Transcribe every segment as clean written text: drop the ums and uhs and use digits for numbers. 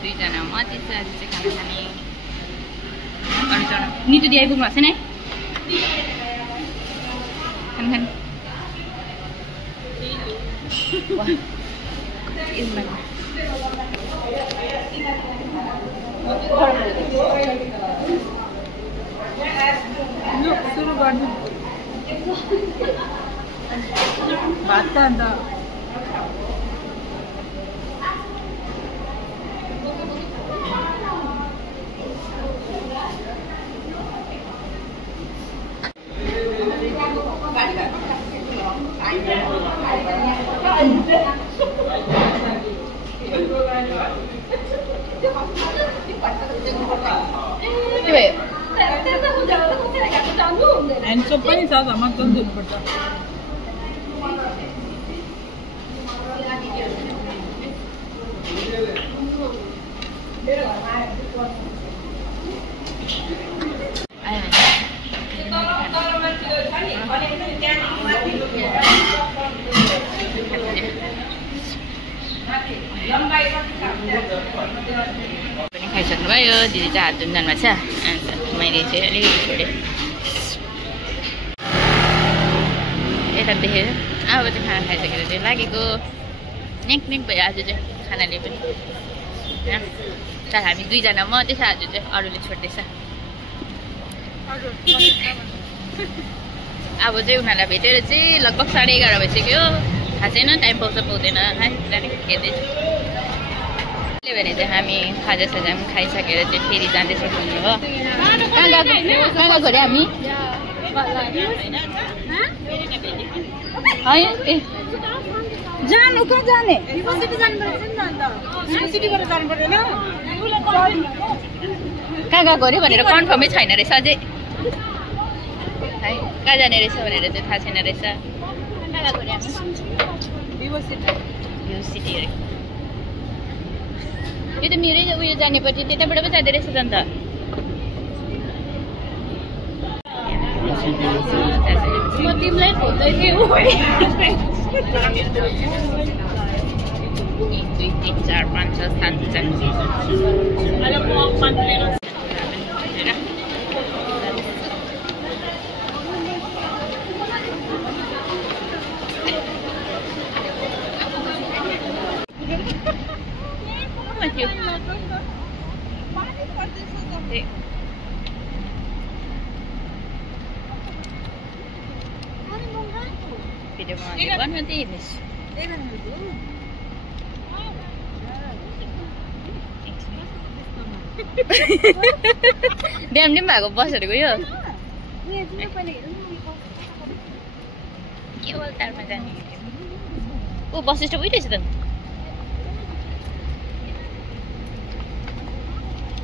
दुईजना मात्रै छ आज चाहिँ खाना खाने। अरूजना नितु दी आइपुग्नु भएको छैन है? खान खान सुरु गर्नु भात त अन्त ह्यान्डसप पनि छ मजाले दिनुपर्छ। पनि खाइसक्नुभयो। दिदी चाहिँ हात धुन जानुभएको छ। अन्त मैले चाहिँ अलिकति छोडेँ यता देखेर। अब चाहिँ खाना खाइसकेर चाहिँ लागेको नेक भयो आज चाहिँ खानाले पनि। तर हामी दुईजना मात्रै छ आज चाहिँ, अरूले छोड्दैछ। अब चाहिँ उनीहरूलाई भेटेर चाहिँ लगभग 11:30 भइसक्यो। थाहा छैन टाइम पाउँछ पाउँदैन है, हेर्दैछु। त्यही भएर चाहिँ हामी खाजासाजा पनि खाइसकेर चाहिँ फेरि जाँदैछौँ घुम्नु हो। कहाँ गएको अरे हामी? जानु कहाँ जाने? कहाँ गएको अरे भनेर कन्फर्मै छैन रहेछ अझै है। कहाँ जाने रहेछ भनेर चाहिँ थाहा छैन रहेछ। कहाँ गएको अरे हामी? भ्यू सिटी अरे। यो त मेरै उयो जानेपछि त्यताबाट पो जाँदो रहेछ त अन्त। म तिमीलाई खोज्दै थिएँ। 1 2 3 4 5 6 7 ड्याम डिम भएको बसहरूको यो केवल तारमा जाने। ऊ बस स्टप उही रहेछ त।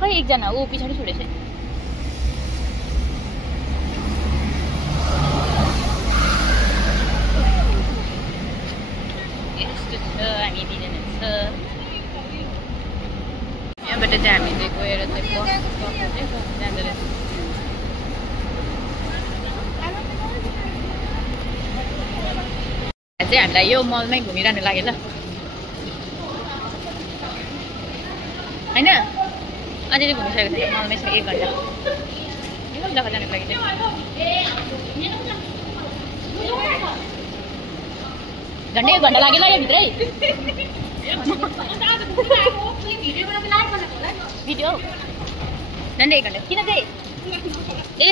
खै एकजना ऊ पछाडि छोडेछ। यस्तो छ हामी दुईजना छ। यहाँबाट चाहिँ हामी चाहिँ गएर चाहिँ जाँदो रहेछ। चाहिँ हामीलाई यो मलमै घुमिरहनु लाग्यो ल होइन? अझै चाहिँ घुमिसकेको छैन, मलमै छ 1 घन्टा। एकदम जग्गा जानुको लागि चाहिँ झन्डै 1 घन्टा लाग्यो ल यो भित्रै। भिडियो झन्डै 1 घन्टा किन चाहिँ? ए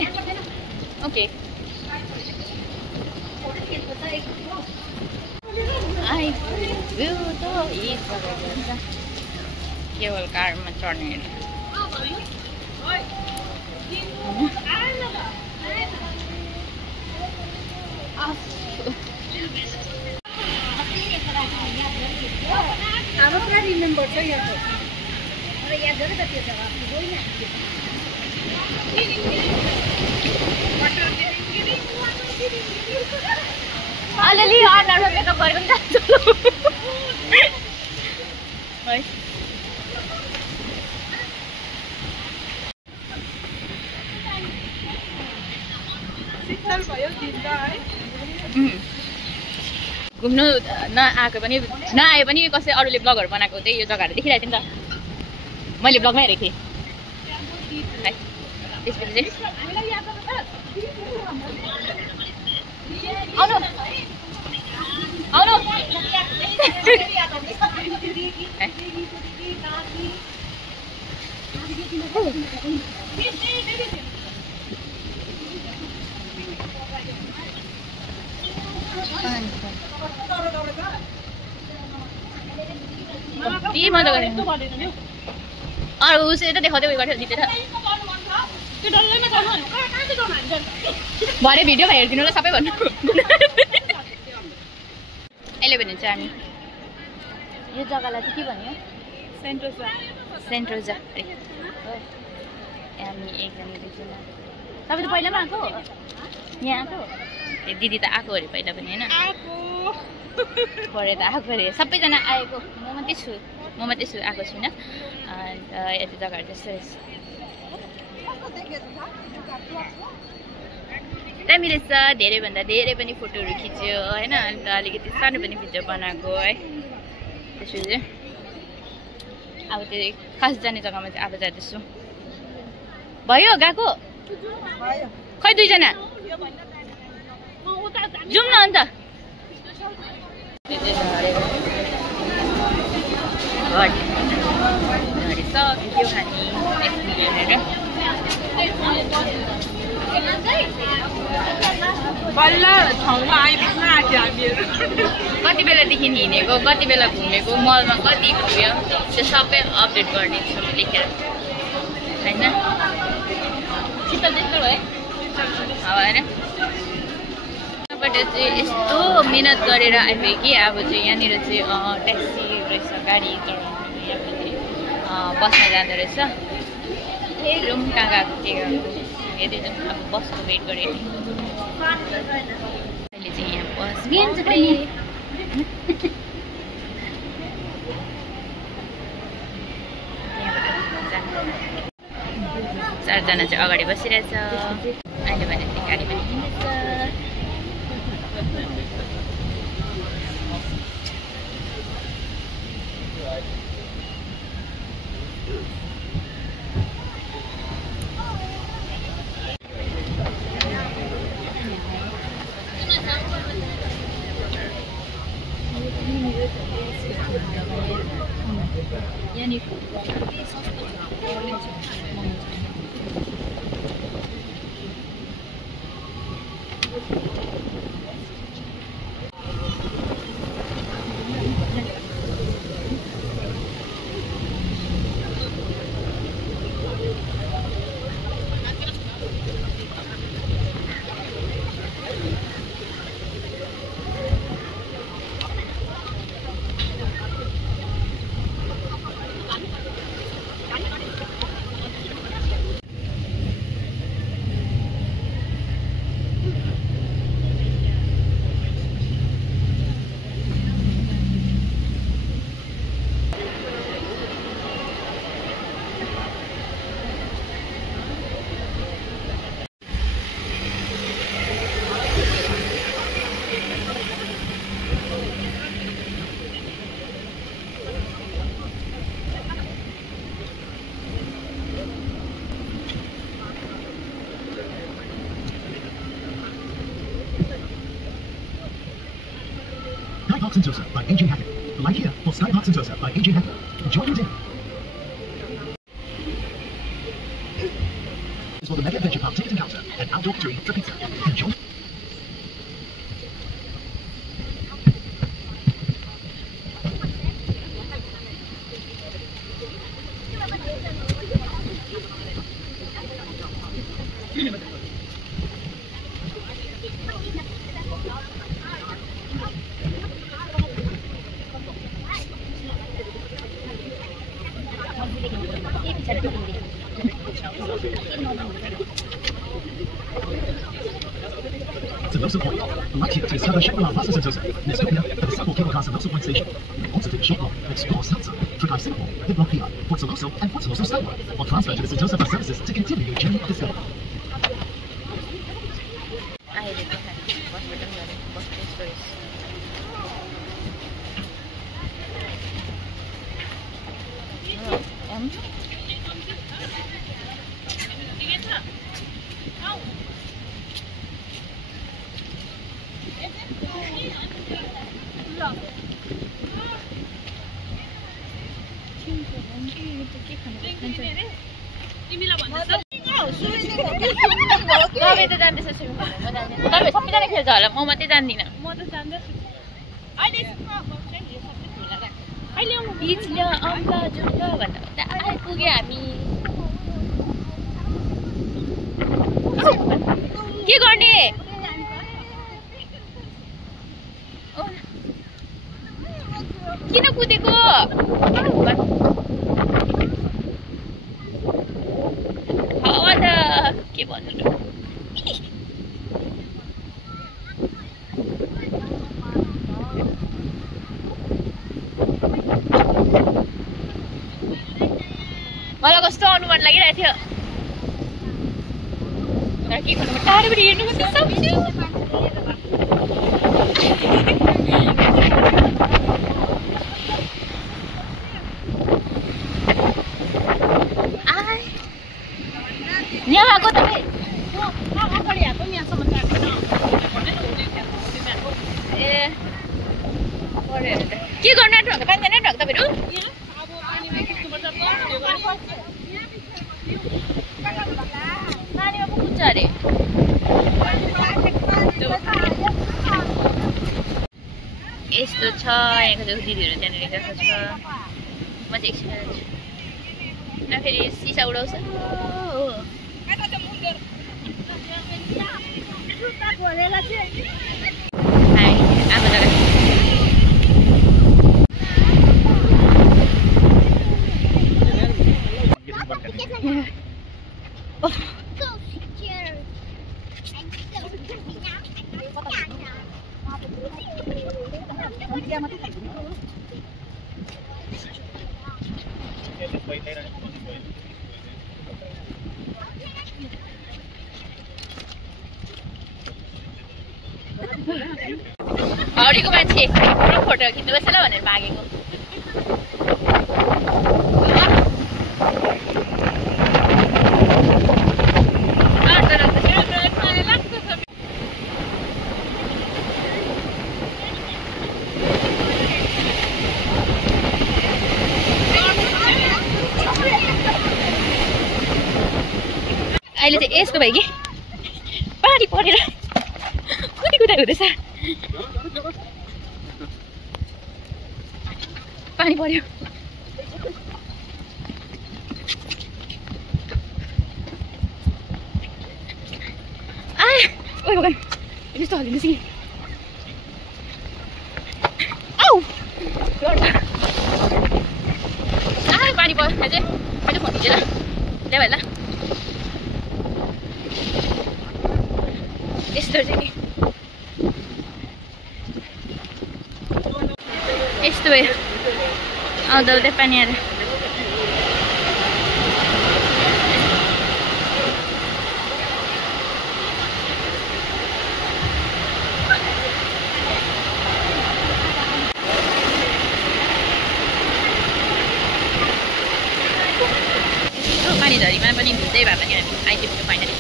ओके आइपुग्यो त केवल कारमा चढ्ने। हाम्रो पुरा रिमेम्बर छ यहाँको। याद गरेर त त्यो जग्गा पुग्दैन। अलिअलि अनुहारमा मेकअप गरेको पनि जान्छ है। घुम्नु नआएको पनि नआए पनि कसै अरूले ब्लगहरू बनाएको त्यही यो जग्गाहरू देखिरहेको थियो नि त। मैले ब्लगमै हेरेको थिएँ है त्यसपछि आउनु आउनु कति मजा गरेँ अरू उस यता देखाउँदै उयो गर्थ्यो जितेर भरे भिडियोमा हेरिदिनु होला सबै भन्नु अहिले भने चाहिँ हामी यो जग्गालाई चाहिँ के भन्यो सेन्ट्रोजा अरे हामी एकजना दुईजना तपाईँ त पहिला पनि आएको यहाँ आएको ए दिदी त आएको अरे पहिला पनि होइन पढेर त आएको अरे सबैजना आएको म मात्रै छु आएको छुइनँ अन्त यति जग्गाहरू त्यस्तो रहेछ दामी रहेछ धेरैभन्दा धेरै पनि फोटोहरू खिच्यो होइन अन्त अलिकति सानो पनि भिडियो बनाएको है त्यसपछि अब त्यो खास जाने जग्गामा चाहिँ अब जाँदैछु भयो गएको खै दुईजना जाउँ न अन्त सक्यो खाने कति बेलादेखि हिँडेको कति बेला घुमेको मलमा कति घुम्यो त्यो सबै अपडेट गर्नेछु लेखेर होइन शीतल त्यस्तो है होइन चाहिँ यस्तो मिहिनेत गरेर आइपुग्यो कि अब चाहिँ यहाँनिर चाहिँ ट्याक्सी रहेछ गाडी चलाउनु यहाँ चाहिँ बस्न जाँदो रहेछ हेरौँ कहाँ गएको के गएको हेर्दै जाउँ अब बसको वेट गरेँ अहिले चाहिँ यहाँ बस चारजना चाहिँ अगाडि बसिरहेछ अहिले भने चाहिँ गाडी पनि हिँड्छ Park Sentosa by AJ Hackett. Like here for Sky Park Sentosa by AJ Hackett. Enjoy your dinner. This is for the Mega Adventure Park ticket encounter and outdoor catering for pizza. Enjoy. Siloso Point. Right here to discover Shangri-La Plaza Sentosa. Next stop here at the Singapore Cable Car Siloso Point Station. Also take a short walk, explore Sansa, Trikai Singapore, Hip Block PR, Port Siloso and Port Siloso Skyway. Or transfer to the Sentosa Bus Services to continue your journey of discovery. के खानु तिमीलाई भन्दैछ तपाईँ त जान्दैछ तपाईँ सबैजना खेल्छ होला म मात्रै जान्दिनँ म त जान्दैछु बिचमा अम्बा जुम्बा भन्दा आइपुग्यो हामी के गर्ने किन कुदेको हावा त के भन्नु र मलाई कस्तो अनुमान लागिरहेको थियो तर के गर्नु टाढोबाट हेर्नु मात्रै सक्छु यहाँ आएको तपाईँ ए के गर्नु आँट्नु पानी जानु आँट्नु तपाईँहरू नानीमा पो कुद्छ अरे यस्तो छ यहाँको चाहिँ दिदीहरू त्यहाँनिर गएको छ म चाहिँ एकछिन जान्छु न फेरि सिसा उडाउँछ आएको जग्गा अगाडिको मान्छे फोटो खिच्नु बसेर भनेर मागेको अहिले चाहिँ यस्तो भयो कि पानी परेर कुदा हुँदैछ पानी पर्यो ओइ भगवान यस्तो हल्लिनुहोस् कि आउ पानी पर्यो चाहिँ मैले फोन खिचेर ल्या भाइ ल यस्तो चाहिँ यस्तो भयो आउँदा आउँदै पानी आएर पानी झरीमा पनि भिज्दै भए पनि हामी आइपुग्यो फाइनली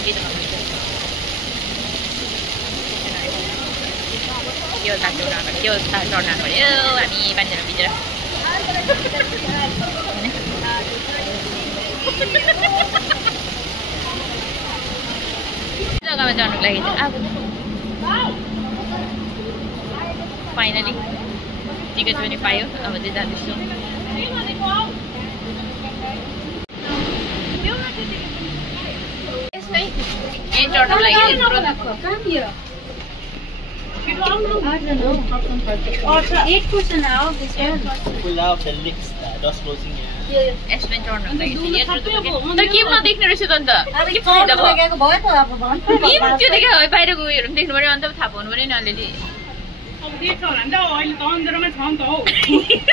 त्यो चढ्न पऱ्यो हामी पानीहरू भिजेर जग्गामा जानुको लागि चाहिँ अब फाइनली टिकट पनि पायो अब चाहिँ जाँदैछु यसमै चढ्नको लागि I don't know. 8% now. This one. Pull out the leaks. Just closing it. यसमै चढ्नको लागि तर के म देख्ने रहेछ त अन्त के फाइदा भयो त्यो देख्यो है बाहिरको उयोहरू पनि देख्नु पर्यो अन्त थाहा पाउनु पर्यो नि अलिअलि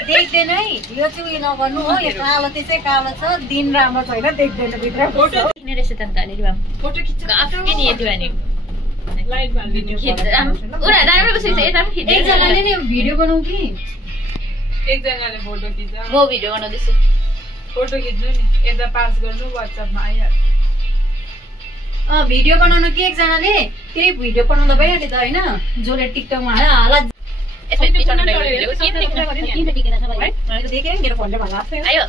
देख्दैन है यो चाहिँ उयो नगर्नु हो यो कालो त्यसै कालो छ दिन राम्रो छैन देख्दैन भित्र देख्ने रहेछ त अन्त अलिअलि फोटो खिच्छ आफै नि यति भने एकजनाले नि भिडियो बनाऊ कि एकजनाले फोटो खिच्छ म भिडियो बनाउँदैछु फोटो खिच्नु नि यता पास गर्नु WhatsApp मा आइहाल्छ भिडियो बनाउनु कि एकजनाले त्यही भिडियो बनाउँदा भइहाल्यो त हैन जसले टिकटकमा हाला यसमै पिछाउन लाग्यो किन देख्न देखेँ मेरो फोनले भला आयो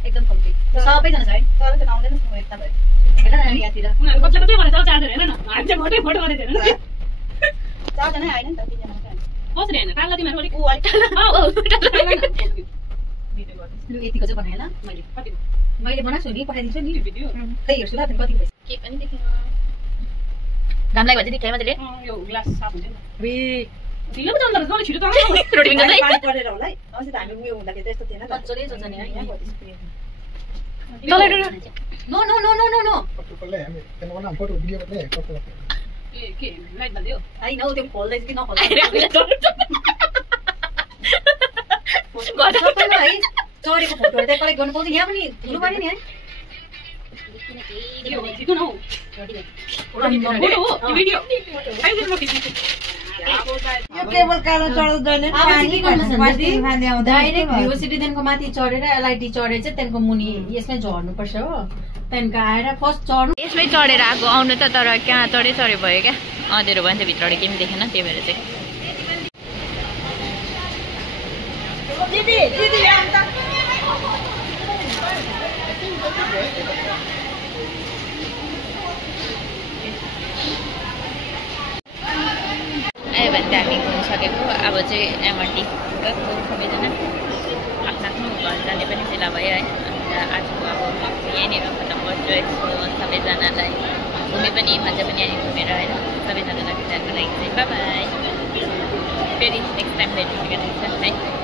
एकदम कम्प्लिट सबैजना छ है सबैजना आउँदैनस् म एकता भयो हेर न यहाँतिर उनीहरू कति कति भनेछ चार्जर हेर न हामी चाहिँ मोटै फोटो गरेको हेर न चारजना आएन नि त तिनजना मात्रै कसरी होइन काला तिमीहरू अलिक ऊ अलिक लु यतिको चाहिँ बनाएँ ल मैले बनाएको छु नि पठाइदिन्छु नि भिडियो खै हेर्छु ल तिमी कति भएछ के पनि देखेन घाम लाग्यो भने चाहिँ देखाएँ मजाले यो ग्लास साफ हुन्छ नि वे ढिलो पो जाँदो रहेछ मलाई छिटो त रोटी बिङ्गो चाहिँ पानी परेर होला है अस्ति त हामी उयो हुँदाखेरि त यस्तो थिएन त मजाले सोच्छ नि है no no no no no no के लाइट बल्यो होइन हौ त्यो खोल्दैछ कि नखोल्दै सबैमा है चढेको फोटोहरू चाहिँ कलेक्ट गर्नु पाउँछ यहाँ पनि हुनु पऱ्यो नि है छिटो न हौ फोटो हो त्यो भिडियो आइदिनु म खिच्छु यो केबल कालो चढ्दैन डाइरेक्ट युनिभर्सिटीदेखिको माथि चढेर एलआइटी चढेर चाहिँ त्यहाँको मुनि यसमै झर्नुपर्छ हो त्यहाँदेखिको आएर फर्स्ट चढ्नु यसमै चढेर आएको आउनु त तर कहाँ चढे भयो क्या अँधेरो भयो नि त भित्रबाट केही पनि देखेन त्यही भएर चाहिँ आयो भने त हामी घुमिसकेको अब चाहिँ एमआरटी गएको सबैजना आफ्नो आफ्नो घर जाने पनि बेला भयो है अन्त आजको अब यहीँनिर खतम गर्छु यसो सबैजनालाई घुमे पनि मजा पनि यहीँ घुमेर होइन सबैजनालाई विचारको लागि चाहिँ बाई फेरि नेक्स्ट टाइम भेट्नु है